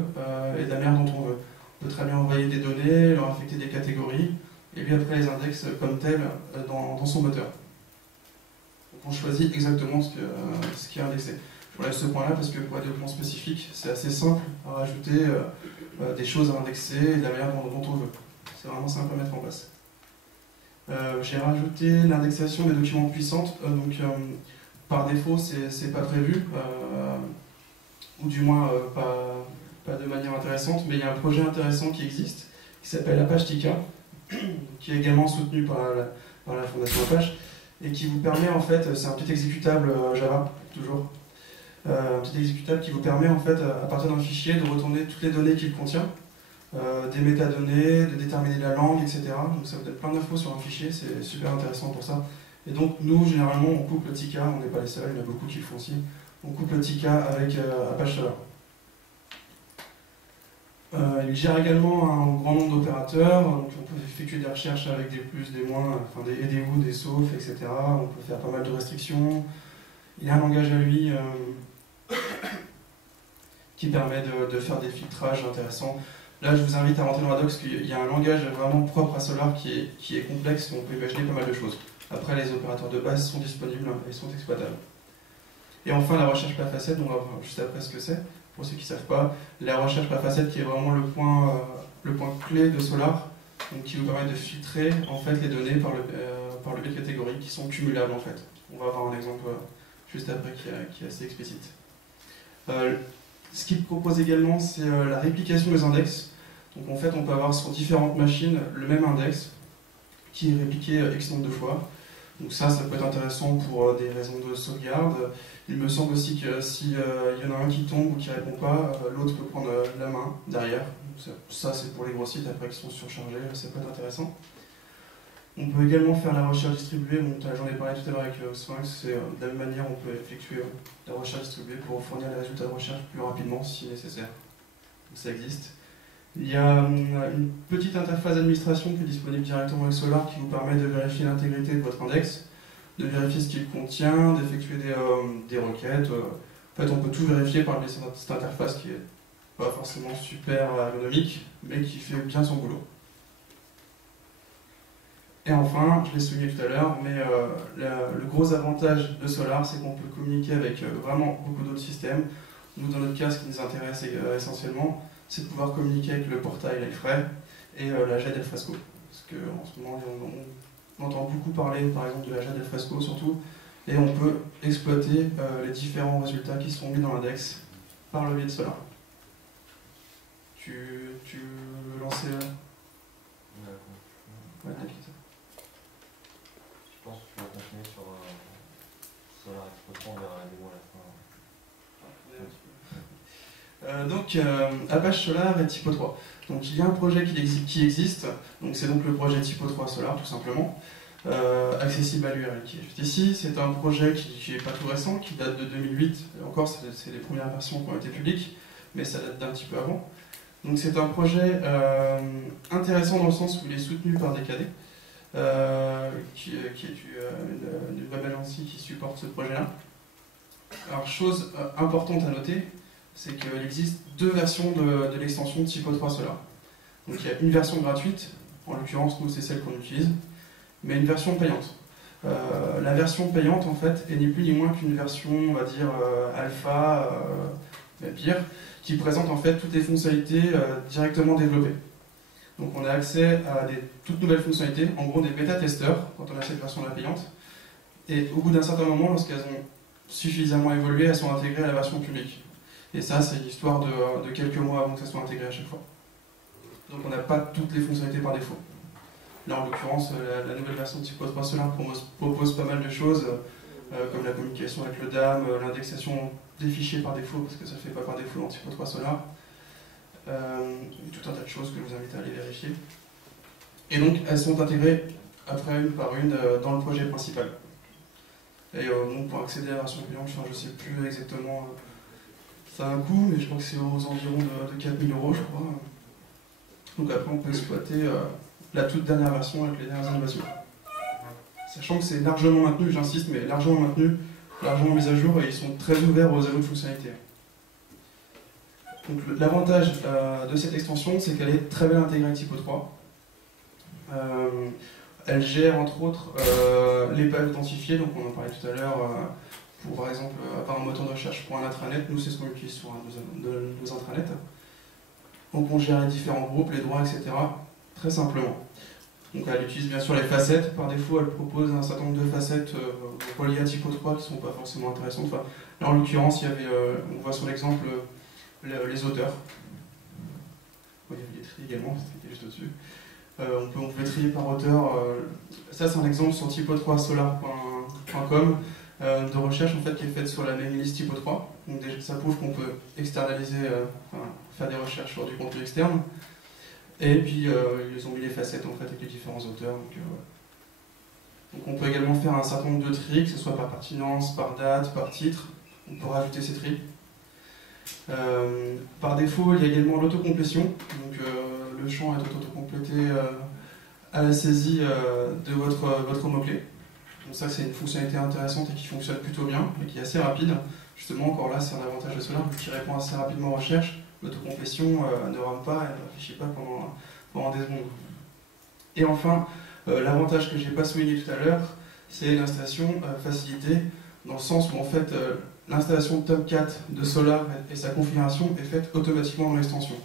et de la manière dont on veut. On peut très bien envoyer des données, leur affecter des catégories, et lui après les index comme tel dans son moteur. On choisit exactement ce qui est indexé. Je relève ce point-là parce que pour un développement spécifique, c'est assez simple à rajouter des choses à indexer et de la manière dont on veut. C'est vraiment simple à mettre en place. J'ai rajouté l'indexation des documents puissantes. Par défaut, c'est pas prévu, ou du moins pas de manière intéressante, mais il y a un projet intéressant qui existe, qui s'appelle Apache Tika, qui est également soutenu par la fondation Apache, et qui vous permet en fait, c'est un petit exécutable Java, toujours, un petit exécutable qui vous permet en fait, à partir d'un fichier, de retourner toutes les données qu'il contient, des métadonnées, de déterminer la langue, etc. Donc ça vous donne plein d'infos sur un fichier, c'est super intéressant pour ça. Et donc nous, généralement, on coupe le Tika, on n'est pas les seuls, il y en a beaucoup qui le font aussi, on coupe le Tika avec Apache Solar. Il gère également un grand nombre d'opérateurs, donc on peut effectuer des recherches avec des plus, des moins, enfin des ou, des sauf, etc. On peut faire pas mal de restrictions. Il y a un langage à lui qui permet de faire des filtrages intéressants. Là, je vous invite à rentrer dans la doc parce qu'il y a un langage vraiment propre à Solar qui est complexe et on peut imaginer pas mal de choses. Après, les opérateurs de base sont disponibles et sont exploitables. Et enfin, la recherche par facette, on va voir juste après ce que c'est. pour ceux qui ne savent pas, la recherche par facette qui est vraiment le point clé de Solar, donc qui vous permet de filtrer en fait, les données par le biais de catégories qui sont cumulables en fait. On va avoir un exemple juste après qui est assez explicite. Ce qu'il propose également, c'est la réplication des index. Donc en fait, on peut avoir sur différentes machines le même index qui est répliqué X nombre de fois. Donc ça peut être intéressant pour des raisons de sauvegarde. Il me semble aussi que s'il y en a un qui tombe ou qui ne répond pas, l'autre peut prendre la main derrière. Donc ça c'est pour les gros sites après qui sont surchargés, ça peut être intéressant. On peut également faire la recherche distribuée, bon, j'en ai parlé tout à l'heure avec Sphinx, de la même manière on peut effectuer la recherche distribuée pour fournir les résultats de recherche plus rapidement si nécessaire. Donc ça existe. Il y a une petite interface d'administration qui est disponible directement avec Solar qui vous permet de vérifier l'intégrité de votre index, de vérifier ce qu'il contient, d'effectuer des requêtes. En fait, on peut tout vérifier par le biais de cette interface qui n'est pas forcément super ergonomique, mais qui fait bien son boulot. Et enfin, je l'ai souligné tout à l'heure, mais le gros avantage de Solar, c'est qu'on peut communiquer avec vraiment beaucoup d'autres systèmes. Nous, dans notre cas, ce qui nous intéresse essentiellement, c'est de pouvoir communiquer avec le portail Liferay et la GED Alfresco. Parce qu'en ce moment, on entend beaucoup parler, par exemple, de la GED Alfresco surtout, et on peut exploiter les différents résultats qui sont mis dans l'index par le biais de Solar. Tu veux lancer ouais, Je pense que tu vas continuer sur Solar Expo 3, on verra la démo à la fin. Donc Apache Solar et Typo 3. Donc il y a un projet qui existe, donc c'est donc le projet Typo 3 Solar tout simplement, accessible à l'URL qui est juste ici. C'est un projet qui n'est pas tout récent, qui date de 2008, et encore c'est les premières versions qui ont été publiques, mais ça date d'un petit peu avant. Donc c'est un projet intéressant dans le sens où il est soutenu par DKD, qui est une web agency qui supporte ce projet-là. Alors chose importante à noter, c'est qu'il existe deux versions de l'extension Typo 3 Solar. Donc il y a une version gratuite, en l'occurrence nous c'est celle qu'on utilise, mais une version payante. La version payante en fait est ni plus ni moins qu'une version, on va dire, alpha, pire, qui présente en fait toutes les fonctionnalités directement développées. Donc on a accès à des toutes nouvelles fonctionnalités, en gros des bêta-testeurs quand on achète cette version-là payante, et au bout d'un certain moment, lorsqu'elles ont suffisamment évolué, elles sont intégrées à la version publique. Et ça, c'est l'histoire de quelques mois avant que ça soit intégré à chaque fois. Donc on n'a pas toutes les fonctionnalités par défaut. Là, en l'occurrence, la nouvelle version de Typo 3 Solar propose pas mal de choses, comme la communication avec le DAM, l'indexation des fichiers par défaut, parce que ça ne fait pas par défaut dans Typo 3 Solar. Tout un tas de choses que je vous invite à aller vérifier. Et donc, elles sont intégrées après une par une dans le projet principal. Et donc, pour accéder à la version payante, je ne sais plus exactement... ça a un coût, mais je crois que c'est aux environs de 4000 €, je crois. Donc après, on peut exploiter la toute dernière version avec les dernières innovations. Sachant que c'est largement maintenu, j'insiste, mais largement maintenu, largement mis à jour, et ils sont très ouverts aux ajouts de fonctionnalités. Donc l'avantage de cette extension, c'est qu'elle est très bien intégrée avec Typo 3. Elle gère entre autres les pages identifiées, donc on en parlait tout à l'heure, pour par exemple avoir un moteur de recherche pour un intranet. Nous c'est ce qu'on utilise sur un de nos intranets. Donc on gère les différents groupes, les droits, etc. très simplement. Donc elle utilise bien sûr les facettes, par défaut elle propose un certain nombre de facettes reliées à Typo 3 qui ne sont pas forcément intéressantes. Enfin, là en l'occurrence, il y avait, on voit sur l'exemple les auteurs. Il y avait les tri également, c'était juste au-dessus. On pouvait trier par auteur. Ça c'est un exemple sur typo3solar.com de recherche en fait, qui est faite sur la même liste Typo 3. Donc déjà, ça prouve qu'on peut externaliser, faire des recherches sur du contenu externe. Et puis ils ont mis les facettes en fait, avec les différents auteurs. Donc on peut également faire un certain nombre de tris, que ce soit par pertinence, par date, par titre. On peut rajouter ces tris. Par défaut, il y a également l'autocomplétion. Donc le champ est autocomplété à la saisie de votre mot-clé. Donc ça, c'est une fonctionnalité intéressante et qui fonctionne plutôt bien, et qui est assez rapide. Justement, encore là, c'est un avantage de Solar, qui répond assez rapidement aux recherches. L'autocomplétion ne rame pas, elle ne réfléchit pas pendant des secondes. Et enfin, l'avantage que je n'ai pas souligné tout à l'heure, c'est l'installation facilitée, dans le sens où en fait, l'installation de Tomcat, de Solar et sa configuration est faite automatiquement dans l'extension.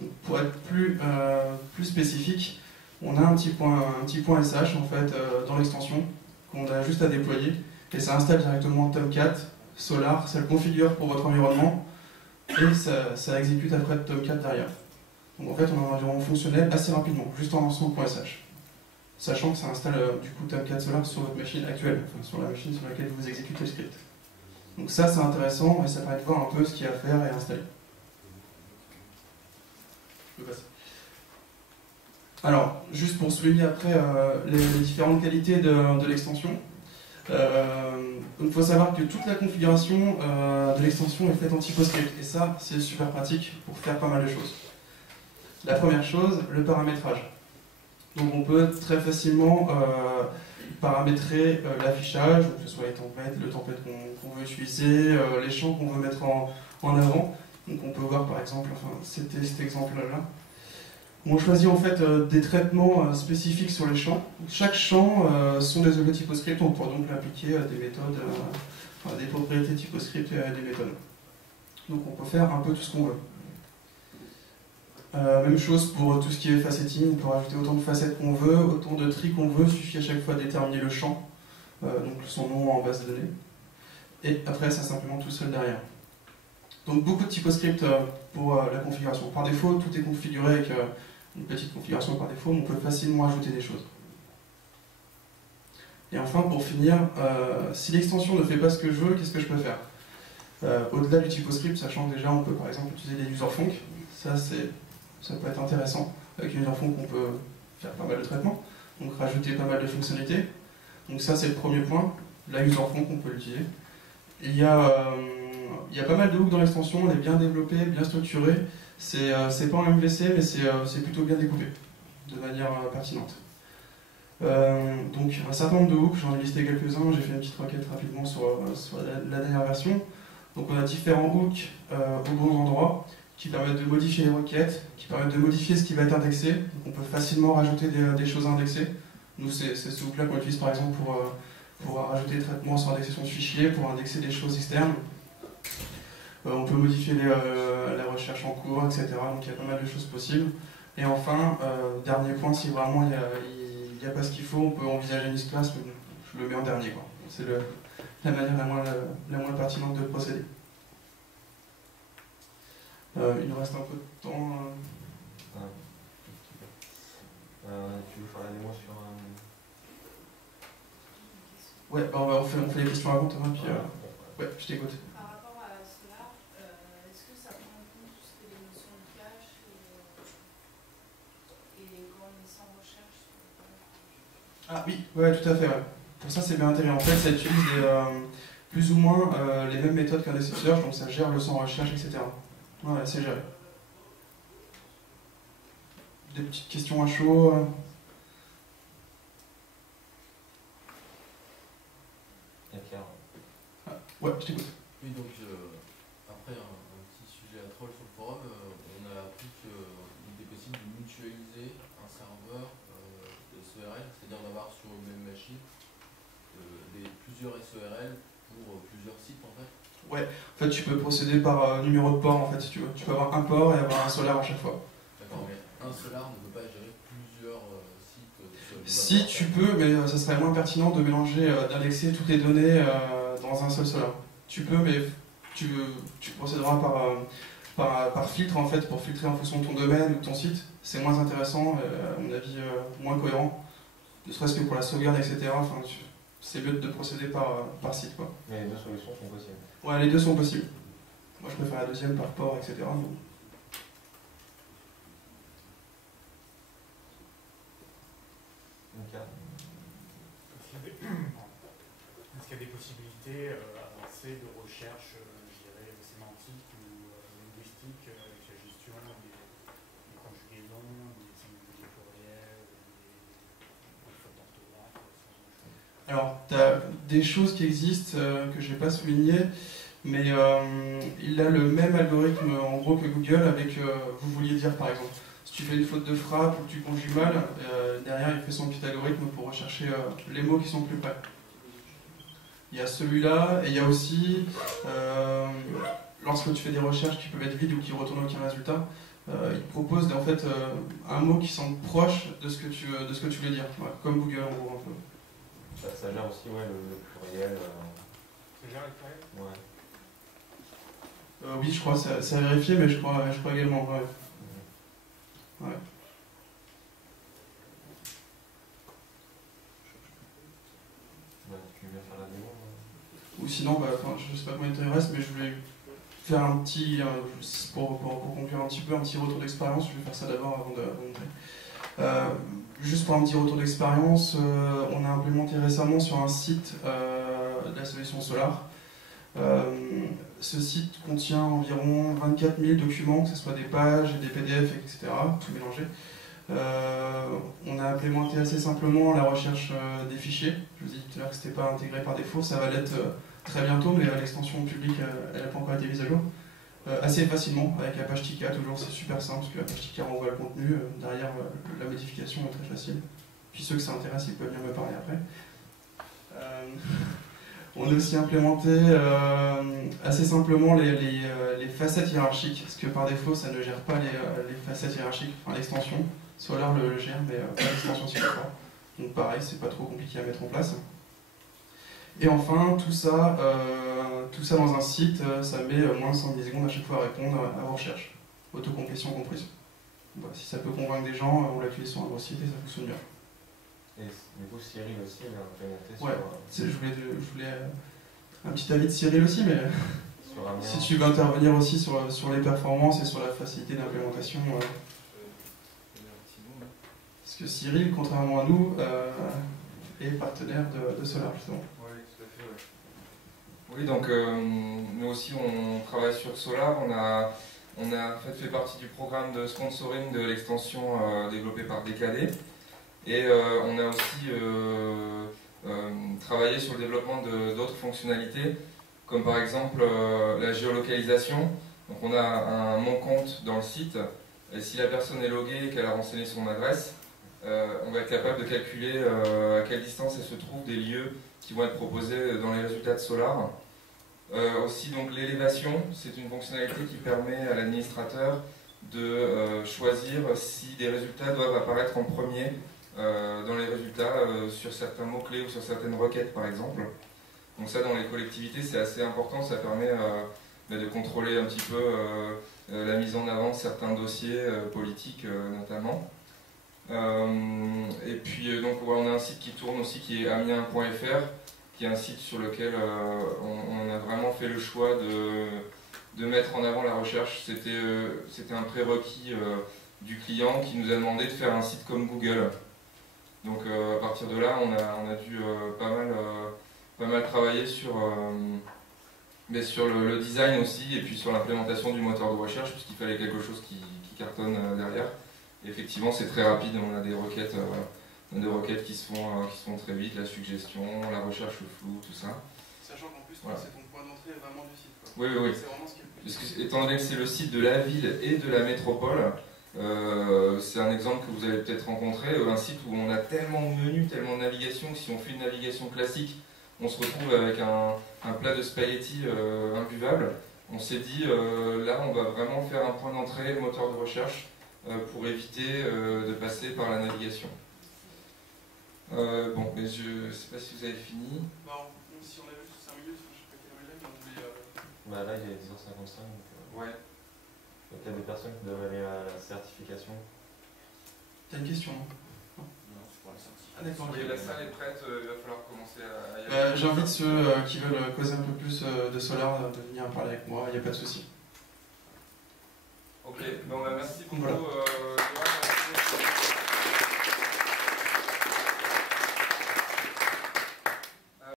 Donc, pour être plus spécifique, on a un petit point SH en fait, dans l'extension qu'on a juste à déployer et ça installe directement Tomcat, Solar, ça le configure pour votre environnement et ça exécute après Tomcat derrière. Donc en fait on a un environnement fonctionnel assez rapidement, juste en lançant le point .sh. Sachant que ça installe du coup Tomcat Solar sur votre machine actuelle, enfin, sur la machine sur laquelle vous exécutez le script. Donc ça c'est intéressant et ça permet de voir un peu ce qu'il y a à faire et à installer. Je passe. Alors, juste pour souligner après les différentes qualités de l'extension, il faut savoir que toute la configuration de l'extension est faite en TypoScript et ça c'est super pratique pour faire pas mal de choses. La première chose, le paramétrage. Donc on peut très facilement paramétrer l'affichage, que ce soit les templates, le template qu'on veut utiliser, les champs qu'on veut mettre en avant. Donc on peut voir par exemple, enfin c'était cet exemple-là. On choisit en fait des traitements spécifiques sur les champs. Chaque champ sont des objets TypoScript, on peut donc appliquer des méthodes, des propriétés TypoScript et des méthodes. Donc on peut faire un peu tout ce qu'on veut. Même chose pour tout ce qui est facetting, on peut rajouter autant de facettes qu'on veut, autant de tri qu'on veut, il suffit à chaque fois de déterminer le champ, donc son nom en base de données. Et après ça s'implémente tout seul derrière. Donc beaucoup de TypoScript pour la configuration. Par défaut, tout est configuré avec une petite configuration par défaut, mais on peut facilement ajouter des choses. Et enfin, pour finir, si l'extension ne fait pas ce que je veux, qu'est-ce que je peux faire? Au-delà du TypoScript, sachant que déjà on peut par exemple utiliser des userfunc, ça peut être intéressant. Avec une userfunc, on peut faire pas mal de traitements, donc rajouter pas mal de fonctionnalités. Donc ça c'est le premier point, la userfunc on peut l'utiliser. Il y a pas mal de hooks dans l'extension, elle est bien développée, bien structurée. C'est pas en MVC, mais c'est plutôt bien découpé, de manière pertinente. Donc un certain nombre de hooks, j'en ai listé quelques-uns, j'ai fait une petite requête rapidement sur la dernière version. Donc on a différents hooks aux bons endroits, qui permettent de modifier les requêtes, qui permettent de modifier ce qui va être indexé. Donc on peut facilement rajouter des choses à indexer. Nous c'est ce hook-là qu'on utilise par exemple pour rajouter des traitements sur indexation de fichiers, pour indexer des choses externes. On peut modifier la recherche en cours, etc. Donc il y a pas mal de choses possibles. Et enfin, dernier point, si vraiment il n'y a pas ce qu'il faut, on peut envisager une classe, mais je le mets en dernier. C'est la manière la moins pertinente de procéder. Il nous reste un peu de temps. Tu veux faire la démo sur un... Ouais, on fait les questions avant, Thomas, puis ouais, je t'écoute. Par rapport à cela, est-ce que ça prend en compte tout ce que les notions de cache et quand on est sans recherche? Ah oui, ouais, tout à fait. Ouais. Pour ça, c'est bien intégré. En fait, ça utilise plus ou moins les mêmes méthodes qu'un Elasticsearch, donc ça gère le sans recherche, etc. Ouais, c'est géré. Des petites questions à chaud. Ouais, je t'écoute. Oui, donc après un petit sujet à troll sur le forum, on a appris qu'il était possible de mutualiser un serveur de SERL, c'est-à-dire d'avoir sur une même machine plusieurs SERL pour plusieurs sites en fait. Ouais, en fait tu peux procéder par numéro de port en fait si tu veux. Tu peux avoir un port et avoir un Solar à chaque fois. D'accord, mais un Solar ne peut pas gérer plusieurs sites. Si tu peux, mais ça serait moins pertinent de mélanger, d'indexer toutes les données dans un seul Solar. Tu peux, mais tu procéderas par filtre en fait, pour filtrer en fonction de ton domaine ou de ton site. C'est moins intéressant, à mon avis moins cohérent, ne serait-ce que pour la sauvegarde, etc. Enfin, c'est mieux de procéder par site, quoi. Mais les deux solutions sont possibles. Ouais, les deux sont possibles. Moi, je préfère la deuxième par port, etc. Mais... Est-ce qu'il y a des possibilités avancées de recherche, je dirais, sémantique ou linguistique avec la gestion des conjugaisons, des pluriels, des fautes d'orthographe? Alors, tu as des choses qui existent que je n'ai pas soulignées, mais il a le même algorithme en gros que Google avec vous vouliez dire par exemple. Si tu fais une faute de frappe ou que tu conjugues mal, derrière il fait son petit algorithme pour rechercher les mots qui sont plus près. Il y a celui-là, et il y a aussi, lorsque tu fais des recherches qui peuvent être vides ou qui ne retournent aucun résultat, il te propose en fait un mot qui semble proche de ce que tu voulais dire, ouais, comme Google en gros un peu. Ça gère aussi le pluriel. Ça gère le pluriel ? Ouais. Oui, je crois, c'est à vérifier, mais je crois également, ouais. Ouais. Tu viens faire la démo. Ou sinon, je sais pas combien de temps il reste, mais je voulais faire un petit, pour conclure un petit retour d'expérience, je vais faire ça d'abord avant de montrer. Juste pour un petit retour d'expérience, on a implémenté récemment sur un site de la solution Solar. Ce site contient environ 24 000 documents, que ce soit des pages, des PDF, etc., tout mélangé. On a implémenté assez simplement la recherche des fichiers. Je vous ai dit tout à l'heure que ce n'était pas intégré par défaut, ça va l'être très bientôt, mais l'extension publique, elle n'a pas encore été mise à jour. Assez facilement, avec Apache Tika, toujours, c'est super simple, parce que Apache Tika renvoie le contenu, derrière la modification est très facile. Puis ceux que ça intéresse, ils peuvent venir me parler après. On a aussi implémenté assez simplement les facettes hiérarchiques, parce que par défaut, ça ne gère pas les facettes hiérarchiques, enfin l'extension. Solar le gère, mais pas l'extension Typo3. Donc pareil, c'est pas trop compliqué à mettre en place. Et enfin, tout ça dans un site, ça met moins de 110 secondes à chaque fois à répondre à vos recherches, autocomplétion comprise. Bon, si ça peut convaincre des gens, on l'a appuyé sur un gros site et ça fonctionne bien. Et du coup, Cyril aussi, il a implémenté sur... Ouais, je voulais un petit avis de Cyril aussi, mais si tu veux intervenir aussi sur les performances et sur la facilité d'implémentation. Parce que Cyril, contrairement à nous, est partenaire de Solar, justement. Oui, tout à fait. Ouais. Oui, donc nous aussi, on travaille sur Solar. On a en fait partie du programme de sponsoring de l'extension développée par DKD. Et on a aussi travaillé sur le développement d'autres fonctionnalités, comme par exemple la géolocalisation. Donc on a un mon compte dans le site, et si la personne est loguée et qu'elle a renseigné son adresse, on va être capable de calculer à quelle distance elle se trouve des lieux qui vont être proposés dans les résultats de Solar. Aussi donc l'élévation, c'est une fonctionnalité qui permet à l'administrateur de choisir si des résultats doivent apparaître en premier dans les résultats sur certains mots-clés ou sur certaines requêtes par exemple. Donc ça, dans les collectivités, c'est assez important, ça permet de contrôler un petit peu la mise en avant de certains dossiers politiques notamment. Et puis donc on a un site qui tourne aussi qui est amiens.fr, qui est un site sur lequel on a vraiment fait le choix de mettre en avant la recherche. C'était un prérequis du client qui nous a demandé de faire un site comme Google. Donc à partir de là, on a dû pas mal travailler sur le design aussi, et puis sur l'implémentation du moteur de recherche, puisqu'il fallait quelque chose qui cartonne derrière. Et effectivement, c'est très rapide, on a des requêtes qui se font très vite, la suggestion, la recherche floue, tout ça. Sachant qu'en plus, voilà. C'est ton point d'entrée vraiment du site, quoi. Oui. C'est vraiment ce qui est le plus... Parce que, étant donné que c'est le site de la ville et de la métropole, c'est un exemple que vous avez peut-être rencontré, un site où on a tellement de menus, tellement de navigation, que si on fait une navigation classique, on se retrouve avec un plat de spaghettis imbuvable. On s'est dit, là on va vraiment faire un point d'entrée, le moteur de recherche, pour éviter de passer par la navigation. Bon, mais je ne sais pas si vous avez fini. Si on avait juste 5 minutes, je ne sais pas quelle heure il est, mais on voulait... Bah là, il est 10h55, donc Ouais. il y a des personnes qui doivent aller à la certification. T'as une question, non? Non, c'est pour la sortie. Ah d'accord. Oui, la salle est prête, il va falloir commencer à y aller. J'invite ceux qui veulent causer un peu plus de Solar de venir parler avec moi, il n'y a pas de souci. Ok, bon, bah, merci beaucoup. Voilà.